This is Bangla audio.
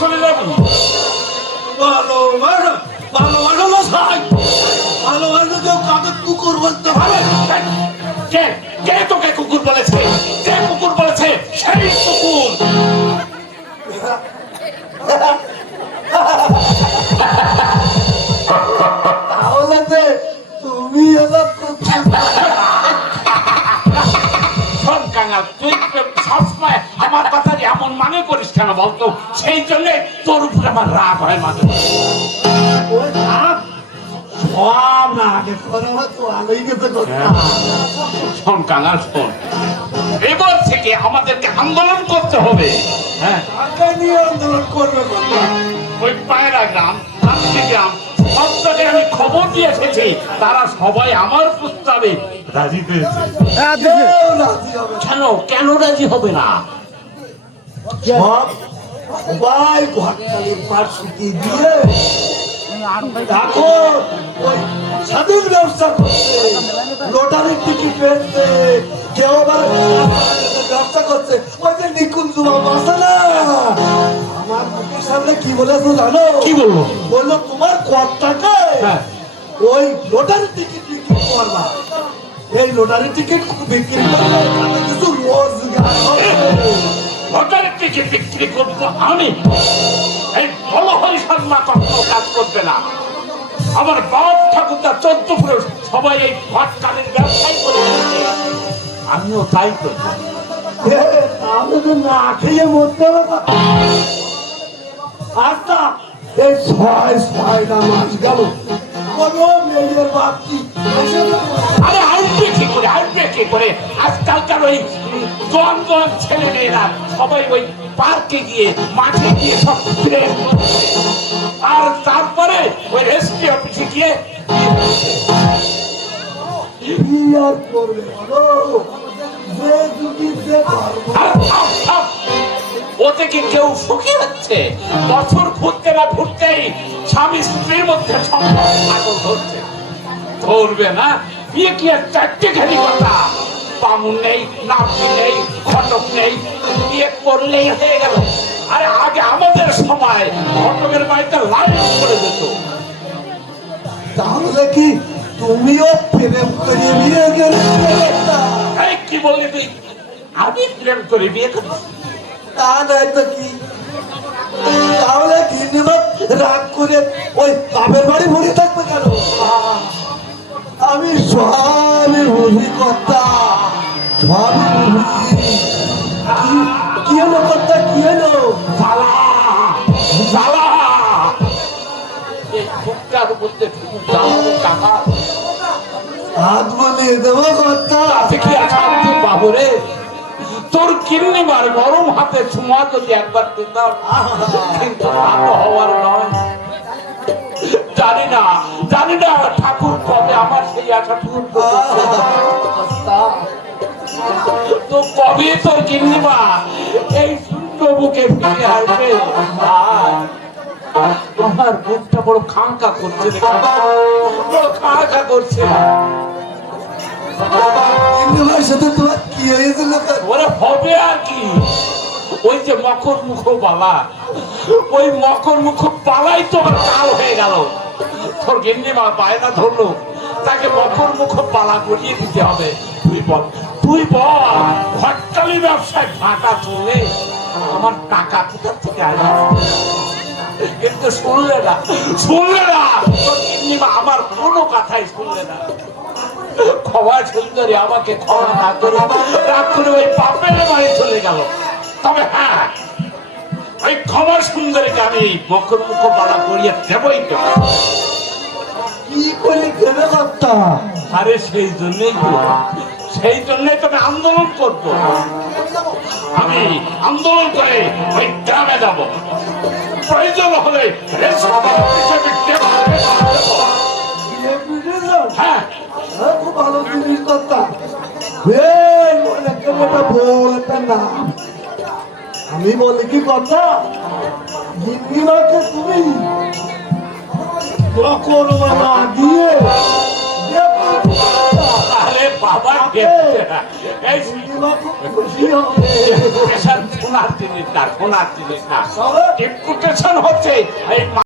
চলে ভালো ভালো ভালো ভালো ভালো ভালো কেউ কাকে কুকুর বলতে আরে, এই, মানে করিস কেন বলতো সেই জন্য তোর উপরে আমার রাগ হয় মাঝে শোন কাঙাল শোন। এবার থেকে আমাদেরকে আন্দোলন করতে হবে। হ্যাঁ। আন্দোলন করবে ওই পায়রা গ্রাম শান্তি গ্রাম সব জায়গায় আমি খবর দিয়ে এসেছি তারা সবাই আমার প্রস্তাবে রাজি হয়েছে। না। কেন কেন রাজি হবে না? সব সবাই ঘরটালির পার দিয়ে এখন ওই ব্যবসা করছে লটারির টিকিট বেচছে কেউ আবার ব্যবসা করছে। ওই যে নিকুঞ্জ বাবু আছে না? আমার মুখের সামনে কি বলেছে জানো? কি বলব? বলল তোমার কত টাকায় হ্যাঁ। ওই লটারি টিকিট বিক্রি করবা এই লটারি টিকিট বিক্রি করলে টিকিট বিক্রি করব আমি। এই বলহরি শর্মা কখনো কাজ করবে না। আমার বাপ ঠাকুরদা চোদ্দ পুরুষ সবাই এই ঘটকালের ব্যবসায় করে আমিও তাই করব তাহলে তো না খেয়ে মরতে আচ্ছা এই ছয় ছয়টা মাস গেল। কোনো মেয়ের বাপ কি? এসে না? আরে আসবে কি করে আসবে কি করে আজকালকার ওই জোয়ান ছেলে মেয়েরা সবাই ওই পার্কে গিয়ে মাঠে গিয়ে সব প্রেম আর তারপরে ওই রেস্ট্রি অফিসে গিয়ে। ওতে কি কেউ সুখী হচ্ছে বছর ঘুরতে না ঘুরতেই স্বামী স্ত্রীর মধ্যে সম্পর্ক ধরছে। ধরবে না? বিয়ে কি আর চারটে খালি কথা? বামুন নেই নামনি নেই ঘটক নেই বিয়ে করলেই হয়ে গেল। আরে আগে আমাদের সময় ঘটকের বাড়িতে লাইন করে যেত তাহলে কি তুমিও প্রেম করে বিয়ে? এই কি বললি তুই? আমি প্রেম করে বিয়ে করছি তা নয় তো কি? তাহলে দিনবার রাগ করে ওই বাপের বাড়ি ভরে থাকবে কেন? আমি সবই বুঝি কথা সবই বুঝি কি- হলো কথা কি হলো? জ্বালা জ্বালা। গরম হাতে ছোঁয়া যদি একবার দিতাম কিন্তু হওয়ার নয়। জানি না জানি না, ঠাকুর তো কবে তোর কিডনি এই শূন্য বুকে ফিরে বুকটা বড় খাঙ্কা করছে করছে হবে আর কি ওই যে ওই কাল হয়ে গেল তোর গেন্নি মা বায়না ধরলো। তাকে মকর মুখ বালা গড়িয়ে দিতে হবে। তুই বল তুই বল ব্যবসায় ফাটা চলে। আমার টাকা কোথা থেকে আসবে কিন্তু শুনলে না। শুনলে না। আমার কোনো কথাই শুনলে না। ক্ষমা সুন্দরী, আমাকে ক্ষমা না করে। করে ওই বাপের বাড়ি চলে গেল। তবে হ্যাঁ ওই ক্ষমা সুন্দরীকে আমি মকর মুখ বাড়া করিয়ে দেবই তো। কি করে দেবে কথা আরে সেই জন্যই তো সেই জন্যই তো আমি আন্দোলন করব। আমি আন্দোলন করে ওই গ্রামে যাব। প্রয়োজন হলে হ্যাঁ খুব ভালো জিনিস না আমি বলি কি কথা? গিন্নিমাকে তুমি না দিয়ে আরে বাবা। এই গিন্নিমা খুব খুশি হবে জিনিস না কোনার জিনিস না ডিপুটেশন হচ্ছে